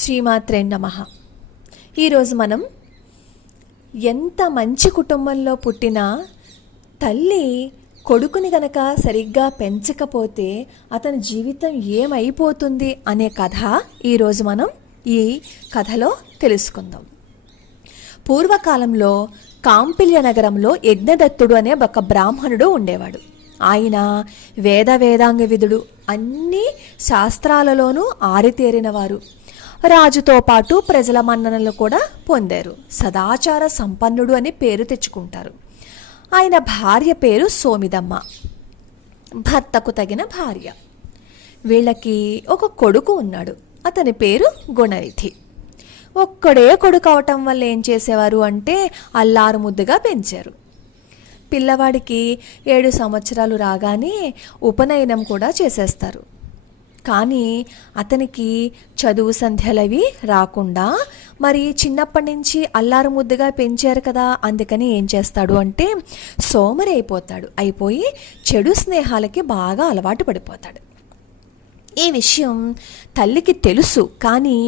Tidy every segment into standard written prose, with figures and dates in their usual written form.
శ్రీమాత్రే నమః. ఈరోజు మనం ఎంత మంచి కుటుంబంలో పుట్టినా తల్లి కొడుకుని గనక సరిగ్గా పెంచకపోతే అతని జీవితం ఏమైపోతుంది అనే కథ ఈరోజు మనం ఈ కథలో తెలుసుకుందాం. పూర్వకాలంలో కాంపిల్య నగరంలో యజ్ఞదత్తుడు అనే ఒక బ్రాహ్మణుడు ఉండేవాడు. ఆయన వేదాంగ విదుడు, అన్ని శాస్త్రాలలోనూ ఆరితేరినవారు. రాజుతో పాటు ప్రజల మన్ననలు కూడా పొందారు. సదాచార సంపన్నుడు అని పేరు తెచ్చుకుంటారు. ఆయన భార్య పేరు సోమిదమ్మ, భర్తకు తగిన భార్య. వీళ్ళకి ఒక కొడుకు ఉన్నాడు. అతని పేరు గుణనిధి. ఒక్కడే కొడుకు అవటం వల్ల ఏం చేసేవారు అంటే అల్లారు ముద్దుగా పెంచారు. పిల్లవాడికి 7 సంవత్సరాలు రాగానే ఉపనయనం కూడా చేసేస్తారు. కానీ అతనికి చదువు సంధ్యలవి రాకుండా, మరి చిన్నప్పటి నుంచి అల్లారు ముద్దుగా పెంచారు కదా, అందుకని ఏం చేస్తాడు అంటే సోమరి అయిపోయి చెడు స్నేహాలకి బాగా అలవాటు పడిపోతాడు. ఈ విషయం తల్లికి తెలుసు. కానీ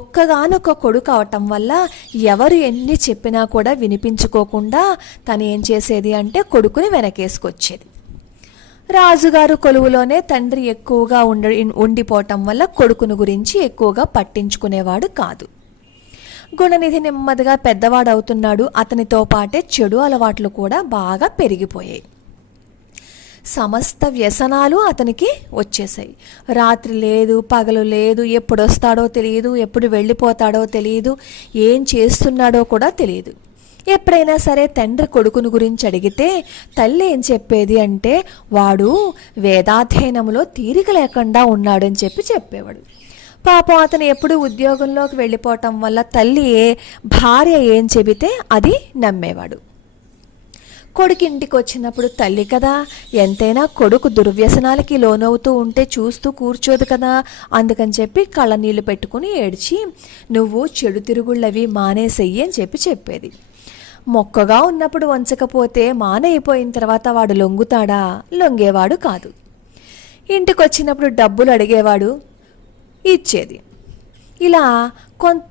ఒక్కగానొక్క కొడుకు అవటం వల్ల ఎవరు ఎన్ని చెప్పినా కూడా వినిపించుకోకుండా తను ఏం చేసేది అంటే కొడుకుని వెనకేసుకొచ్చేది. రాజుగారు కొలువులోనే తండ్రి ఎక్కువగా ఉండిపోవటం వల్ల కొడుకును గురించి ఎక్కువగా పట్టించుకునేవాడు కాదు. గుణనిధి నెమ్మదిగా పెద్దవాడవుతున్నాడు. అతనితో పాటే చెడు అలవాట్లు కూడా బాగా పెరిగిపోయాయి. సమస్త వ్యసనాలు అతనికి వచ్చేసాయి. రాత్రి లేదు, పగలు లేదు, ఎప్పుడు వస్తాడో తెలియదు, ఎప్పుడు వెళ్ళిపోతాడో తెలియదు, ఏం చేస్తున్నాడో కూడా తెలియదు. ఎప్పుడైనా సరే తండ్రి కొడుకును గురించి అడిగితే తల్లి ఏం చెప్పేది అంటే వాడు వేదాధ్యయనంలో తీరిక లేకుండా ఉన్నాడని చెప్పేవాడు. పాపం అతను ఎప్పుడు ఉద్యోగంలోకి వెళ్ళిపోవటం వల్ల తల్లి భార్య ఏం చెబితే అది నమ్మేవాడు. కొడుకు ఇంటికి వచ్చినప్పుడు తల్లి కదా, ఎంతైనా కొడుకు దుర్వ్యసనాలకి లోనవుతూ ఉంటే చూస్తూ కూర్చోదు కదా, అందుకని చెప్పి కళ్ళ నీళ్లు పెట్టుకుని ఏడ్చి నువ్వు చెడు తిరుగుళ్ళవి మానేసెయ్యి అని చెప్పేది. మొక్కగా ఉన్నప్పుడు వంచకపోతే మానైపోయిన తర్వాత వాడు లొంగుతాడా? లొంగేవాడు కాదు. ఇంటికి వచ్చినప్పుడు డబ్బులు అడిగేవాడు, ఇచ్చేది. ఇలా కొంత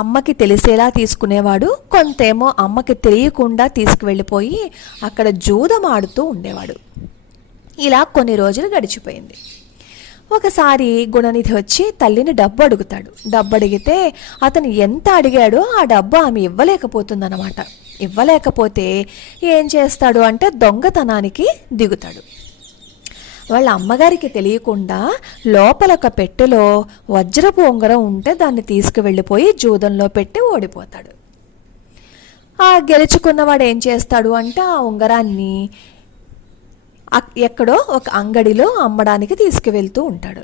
అమ్మకి తెలిసేలా తీసుకునేవాడు, కొంతేమో అమ్మకి తెలియకుండా తీసుకువెళ్ళిపోయి అక్కడ జూదం ఆడుతూ ఉండేవాడు. ఇలా కొన్ని రోజులు గడిచిపోయింది. ఒకసారి గుణనిధి వచ్చి తల్లిని డబ్బు అడుగుతాడు. డబ్బు అడిగితే అతను ఎంత అడిగాడో ఆ డబ్బు ఆమె ఇవ్వలేకపోతుందన్నమాట. ఇవ్వలేకపోతే ఏం చేస్తాడు అంటే దొంగతనానికి దిగుతాడు. వాళ్ళ అమ్మగారికి తెలియకుండా లోపల ఒక పెట్టెలో వజ్రపు ఉంగరం ఉంటే దాన్ని తీసుకువెళ్ళిపోయి జూదంలో పెట్టి ఓడిపోతాడు. ఆ గెలుచుకున్నవాడు ఏం చేస్తాడు అంటే ఆ ఉంగరాన్ని ఎక్కడో ఒక అంగడిలో అమ్మడానికి తీసుకువెళ్తూ ఉంటాడు.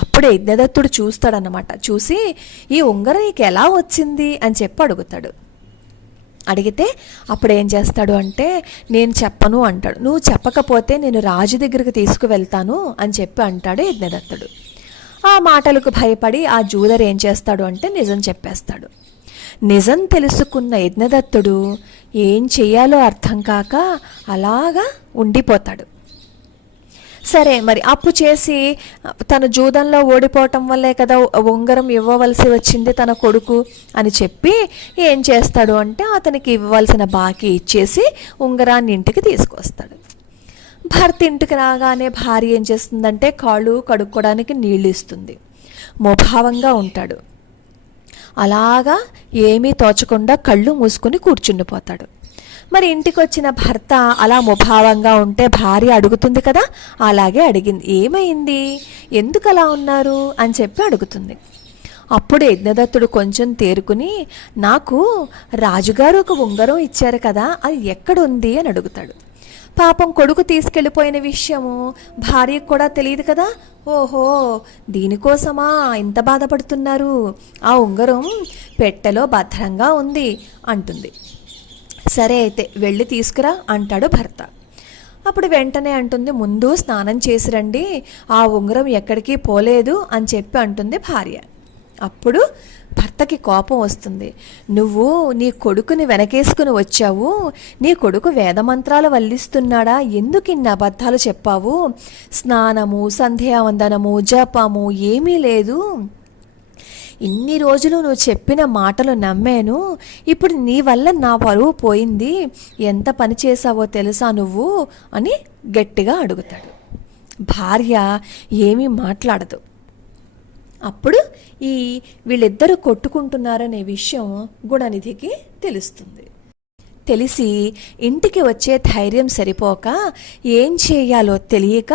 అప్పుడే యజ్ఞదత్తుడు చూస్తాడన్నమాట. చూసి ఈ ఉంగరం నీకు ఎలా వచ్చింది అని అడుగుతాడు. అడిగితే అప్పుడు ఏం చేస్తాడు అంటే నేను చెప్పను అంటాడు. నువ్వు చెప్పకపోతే నేను రాజు దగ్గరికి తీసుకువెళ్తాను అని అంటాడు యజ్ఞదత్తుడు. ఆ మాటలకు భయపడి ఆ జూదర్ ఏం చేస్తాడు అంటే నిజం చెప్పేస్తాడు. నిజం తెలుసుకున్న యజ్ఞదత్తుడు ఏం చెయ్యాలో అర్థం కాక అలాగా ఉండిపోతాడు. సరే, మరి అప్పు చేసి తన జూదంలో ఓడిపోవటం వల్లే కదా ఉంగరం ఇవ్వవలసి వచ్చింది తన కొడుకు అని చెప్పి ఏం చేస్తాడు అంటే అతనికి ఇవ్వవలసిన బాకీ ఇచ్చేసి ఉంగరాన్ని ఇంటికి తీసుకొస్తాడు. భర్త ఇంటికి రాగానే భార్య ఏం చేస్తుందంటే కాళ్ళు కడుక్కోవడానికి నీళ్ళు ఇస్తుంది. ముభావంగా ఉంటాడు. అలాగా ఏమీ తోచకుండా కళ్ళు మూసుకుని కూర్చుండిపోతాడు. మరి ఇంటికి వచ్చిన భర్త అలా ముభావంగా ఉంటే భార్య అడుగుతుంది కదా, అలాగే అడిగింది. ఏమైంది, ఎందుకు అలా ఉన్నారు అని అడుగుతుంది. అప్పుడు యజ్ఞదత్తుడు కొంచెం తేరుకుని నాకు రాజుగారు ఒక ఉంగరం ఇచ్చారు కదా, అది ఎక్కడుంది అని అడుగుతాడు. పాపం కొడుకు తీసుకెళ్ళిపోయిన విషయము భార్యకు కూడా తెలియదు కదా. ఓహో, దీనికోసమా ఇంత బాధపడుతున్నారు, ఆ ఉంగరం పెట్టెలో భద్రంగా ఉంది అంటుంది. సరే అయితే వెళ్ళి తీసుకురా అంటాడు భర్త. అప్పుడు వెంటనే అంటుంది, ముందు స్నానం చేసి రండి, ఆ ఉంగరం ఎక్కడికి పోలేదు అని అంటుంది భార్య. అప్పుడు భర్తకి కోపం వస్తుంది. నువ్వు నీ కొడుకుని వెనకేసుకుని వచ్చావు, నీ కొడుకు వేదమంత్రాలు వల్లిస్తున్నాడా, ఎందుకు ఇన్ని అబద్ధాలు చెప్పావు, స్నానము సంధ్యావందనము జపము ఏమీ లేదు, ఇన్ని రోజులు నువ్వు చెప్పిన మాటలు నమ్మాను, ఇప్పుడు నీ వల్ల నా పరువు పోయింది, ఎంత పని చేశావో తెలుసా నువ్వు అని గట్టిగా అడుగుతాడు. భార్య ఏమీ మాట్లాడదు. అప్పుడు వీళ్ళిద్దరూ కొట్టుకుంటున్నారనే విషయం గుణనిధికి తెలుస్తుంది. తెలిసి ఇంటికి వచ్చే ధైర్యం సరిపోక ఏం చేయాలో తెలియక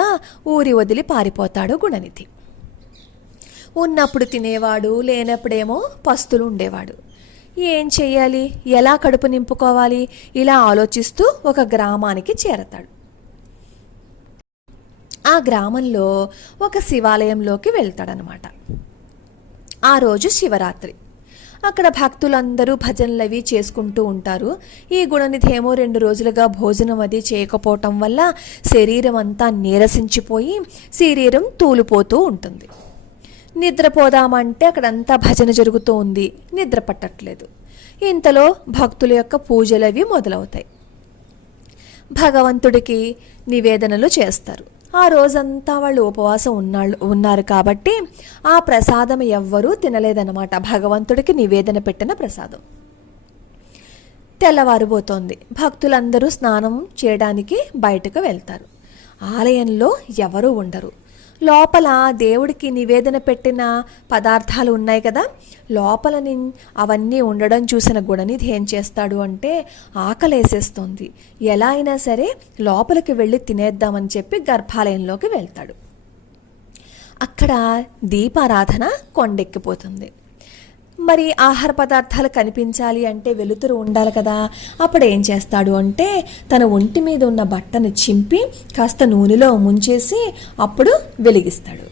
ఊరి వదిలి పారిపోతాడు గుణనిధి. ఉన్నప్పుడు తినేవాడు, లేనప్పుడేమో పస్తులు ఉండేవాడు. ఏం చెయ్యాలి, ఎలా కడుపు నింపుకోవాలి, ఇలా ఆలోచిస్తూ ఒక గ్రామానికి చేరతాడు. ఆ గ్రామంలో ఒక శివాలయంలోకి వెళ్తాడనమాట. ఆ రోజు శివరాత్రి. అక్కడ భక్తులందరూ భజనలవి చేసుకుంటూ ఉంటారు. ఈ గుణనిధి ఏమో 2 రోజులుగా భోజనం అది చేయకపోవటం వల్ల శరీరం అంతా నీరసించిపోయి శరీరం తూలిపోతూ ఉంటుంది. నిద్రపోదామంటే అక్కడంతా భజన జరుగుతూ ఉంది, నిద్ర పట్టట్లేదు. ఇంతలో భక్తుల యొక్క పూజలవి మొదలవుతాయి. భగవంతుడికి నివేదనలు చేస్తారు. ఆ రోజంతా వాళ్ళు ఉపవాసం ఉన్నారు కాబట్టి ఆ ప్రసాదం ఎవ్వరూ తినలేదన్నమాట. భగవంతుడికి నివేదన పెట్టిన ప్రసాదం. తెల్లవారిపోతోంది. భక్తులందరూ స్నానం చేయడానికి బయటకు వెళ్తారు. ఆలయంలో ఎవరూ ఉండరు. లోపల దేవుడికి నివేదన పెట్టిన పదార్థాలు ఉన్నాయి కదా, లోపలని అవన్నీ ఉండడం చూసిన గుణనిధి ఏం చేస్తాడు అంటే, ఆకలేసేస్తుంది, ఎలా అయినా సరే లోపలికి వెళ్ళి తినేద్దామని చెప్పి గర్భాలయంలోకి వెళ్తాడు. అక్కడ దీపారాధన కొండెక్కిపోతుంది. మరి ఆహార పదార్థాలు కనిపించాలి అంటే వెలుతురు ఉండాలి కదా. అప్పుడు ఏం చేస్తాడు అంటే, తన ఒంటి మీద ఉన్న బట్టను చింపి కాస్త నూనెలో ముంచేసి అప్పుడు వెలిగిస్తాడు.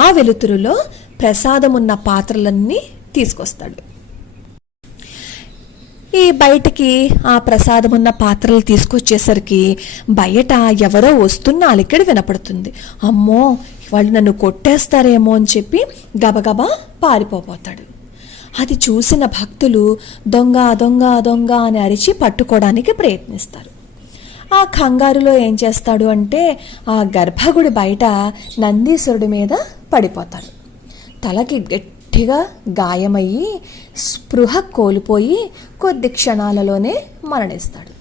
ఆ వెలుతురులో ప్రసాదం ఉన్న పాత్రలన్నీ తీసుకొస్తాడు. ఈ బయటికి ఆ ప్రసాదం ఉన్న పాత్రలు తీసుకొచ్చేసరికి బయట ఎవరో వస్తున్న అలికిడి వినపడుతుంది. అమ్మో, వాళ్ళు నన్ను కొట్టేస్తారేమో అని చెప్పి గబగబా పారిపోతాడు. అది చూసిన భక్తులు దొంగ దొంగ దొంగ అని అరిచి పట్టుకోవడానికి ప్రయత్నిస్తారు. ఆ కంగారులో ఏం చేస్తాడు అంటే, ఆ గర్భగుడి బయట నందీశ్వరుడి మీద పడిపోతాడు. తలకి గట్టిగా గాయమయ్యి స్పృహ కోల్పోయి కొద్ది క్షణాలలోనే మరణిస్తాడు.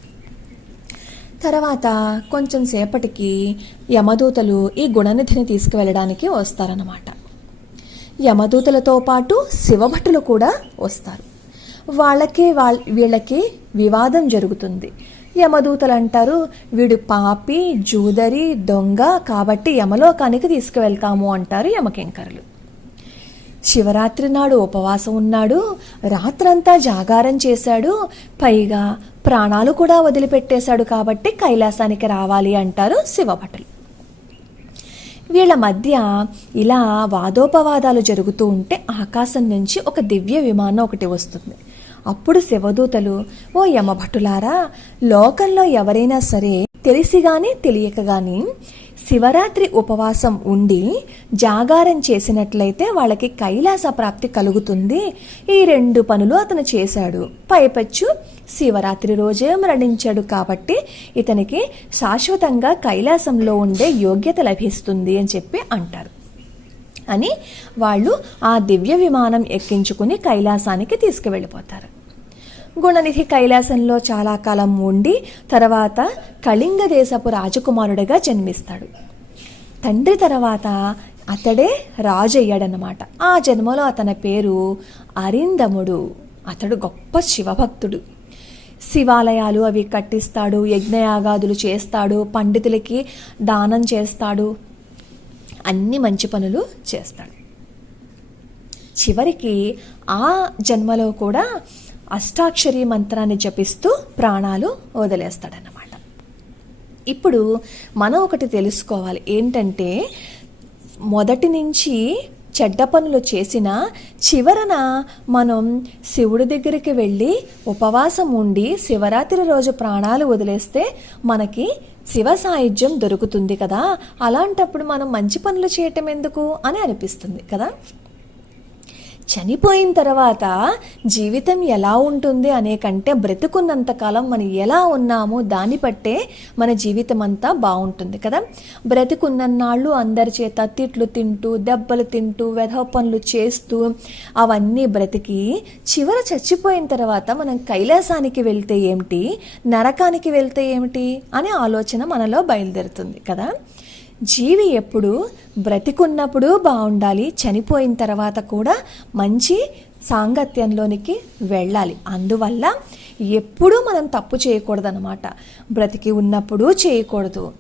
తర్వాత కొంచెం సేపటికి యమదూతలు ఈ గుణనిధిని తీసుకువెళ్ళడానికి వస్తారన్నమాట. యమదూతలతో పాటు శివభటులు కూడా వస్తారు. వీళ్ళకి వివాదం జరుగుతుంది. యమదూతలు అంటారు, వీడు పాపి, జూదరి, దొంగ కాబట్టి యమలోకానికి తీసుకువెళ్తాము అంటారు యమకింకరులు. శివరాత్రి నాడు ఉపవాసం ఉన్నాడు, రాత్రంతా జాగారం చేశాడు, పైగా ప్రాణాలు కూడా వదిలిపెట్టేశాడు కాబట్టి కైలాసానికి రావాలి అంటారు శివభటులు. వీళ్ళ మధ్య ఇలా వాదోపవాదాలు జరుగుతూ ఉంటే ఆకాశం నుంచి ఒక దివ్య విమానం ఒకటి వస్తుంది. అప్పుడు శివదూతలు, ఓ యమభటులారా, లోకంలో ఎవరైనా సరే తెలిసి గాని తెలియక గాని శివరాత్రి ఉపవాసం ఉండి జాగారం చేసినట్లయితే వాళ్ళకి కైలాస ప్రాప్తి కలుగుతుంది. ఈ 2 పనులు అతను చేశాడు. పైపెచ్చు శివరాత్రి రోజే మరణించాడు కాబట్టి ఇతనికి శాశ్వతంగా కైలాసంలో ఉండే యోగ్యత లభిస్తుంది అని చెప్పి అంటారు. అని వాళ్ళు ఆ దివ్య విమానం ఎక్కించుకుని కైలాసానికి తీసుకువెళ్ళిపోతారు. గుణనిధి కైలాసంలో చాలా కాలం ఉండి తర్వాత కళింగ దేశపు రాజకుమారుడిగా జన్మిస్తాడు. తండ్రి తర్వాత అతడే రాజు అయ్యాడనమాట. ఆ జన్మలో అతని పేరు అరిందముడు. అతడు గొప్ప శివభక్తుడు. శివాలయాలు అవి కట్టిస్తాడు, యజ్ఞయాగాదులు చేస్తాడు, పండితులకి దానం చేస్తాడు, అన్ని మంచి పనులు చేస్తాడు. చివరికి ఆ జన్మలో కూడా అష్టాక్షరి మంత్రాన్ని జపిస్తూ ప్రాణాలు వదిలేస్తాడన్నమాట. ఇప్పుడు మనం ఒకటి తెలుసుకోవాలి ఏంటంటే, మొదటి నుంచి చెడ్డ పనులు చేసిన చివరన మనం శివుడి దగ్గరికి వెళ్ళి ఉపవాసం ఉండి శివరాత్రి రోజు ప్రాణాలు వదిలేస్తే మనకి శివ సాయుధ్యం దొరుకుతుంది కదా. అలాంటప్పుడు మనం మంచి పనులు చేయటం ఎందుకు అని అనిపిస్తుంది కదా. చనిపోయిన తర్వాత జీవితం ఎలా ఉంటుంది అనే కంటే బ్రతికున్నంతకాలం మనం ఎలా ఉన్నామో దాన్ని బట్టే మన జీవితం అంతా బాగుంటుంది కదా. బ్రతికున్నన్నాళ్ళు అందరి చేత తిట్లు తింటూ దెబ్బలు తింటూ వెధవ పనులు చేస్తూ అవన్నీ బ్రతికి చివర చచ్చిపోయిన తర్వాత మనం కైలాసానికి వెళ్తే ఏమిటి, నరకానికి వెళ్తే ఏమిటి అనే ఆలోచన మనలో బయలుదేరుతుంది కదా. జీవి ఎప్పుడు బ్రతికున్నప్పుడు బాగుండాలి, చనిపోయిన తర్వాత కూడా మంచి సాంగత్యంలోనికి వెళ్ళాలి. అందువల్ల ఎప్పుడూ మనం తప్పు చేయకూడదన్నమాట. బ్రతికి ఉన్నప్పుడు చేయకూడదు.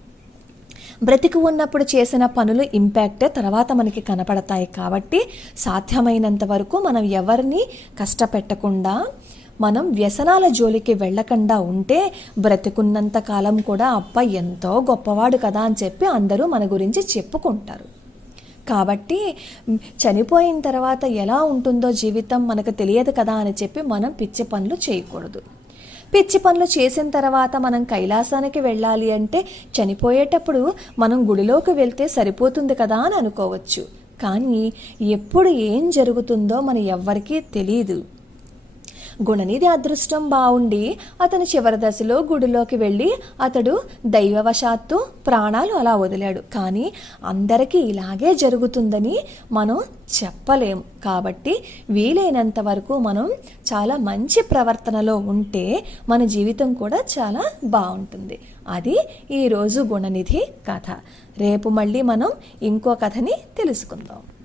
బ్రతికి ఉన్నప్పుడు చేసిన పనులు ఇంపాక్ట్ తర్వాత మనకి కనపడతాయి. కాబట్టి సాధ్యమైనంత వరకు మనం ఎవరిని కష్టపెట్టకుండా మనం వ్యసనాల జోలికి వెళ్ళకుండా ఉంటే బ్రతికున్నంత కాలం కూడా అబ్బా ఎంతో గొప్పవాడు కదా అని చెప్పి అందరూ మన గురించి చెప్పుకుంటారు. కాబట్టి చనిపోయిన తర్వాత ఎలా ఉంటుందో జీవితం మనకు తెలియదు కదా అని చెప్పి మనం పిచ్చి పనులు చేయకూడదు. పిచ్చి పనులు చేసిన తర్వాత మనం కైలాసానికి వెళ్ళాలి అంటే చనిపోయేటప్పుడు మనం గుడిలోకి వెళ్తే సరిపోతుంది కదా అని అనుకోవచ్చు. కానీ ఎప్పుడు ఏం జరుగుతుందో మన ఎవ్వరికీ తెలియదు. గుణనిధి అదృష్టం బాగుండి అతను చివరి దశలో గుడిలోకి వెళ్ళి అతడు దైవవశాత్తు ప్రాణాలు అలా వదిలాడు. కానీ అందరికీ ఇలాగే జరుగుతుందని మనం చెప్పలేం. కాబట్టి వీలైనంత వరకు మనం చాలా మంచి ప్రవర్తనలో ఉంటే మన జీవితం కూడా చాలా బాగుంటుంది. అది ఈరోజు గుణనిధి కథ. రేపు మళ్ళీ మనం ఇంకో కథని తెలుసుకుందాం.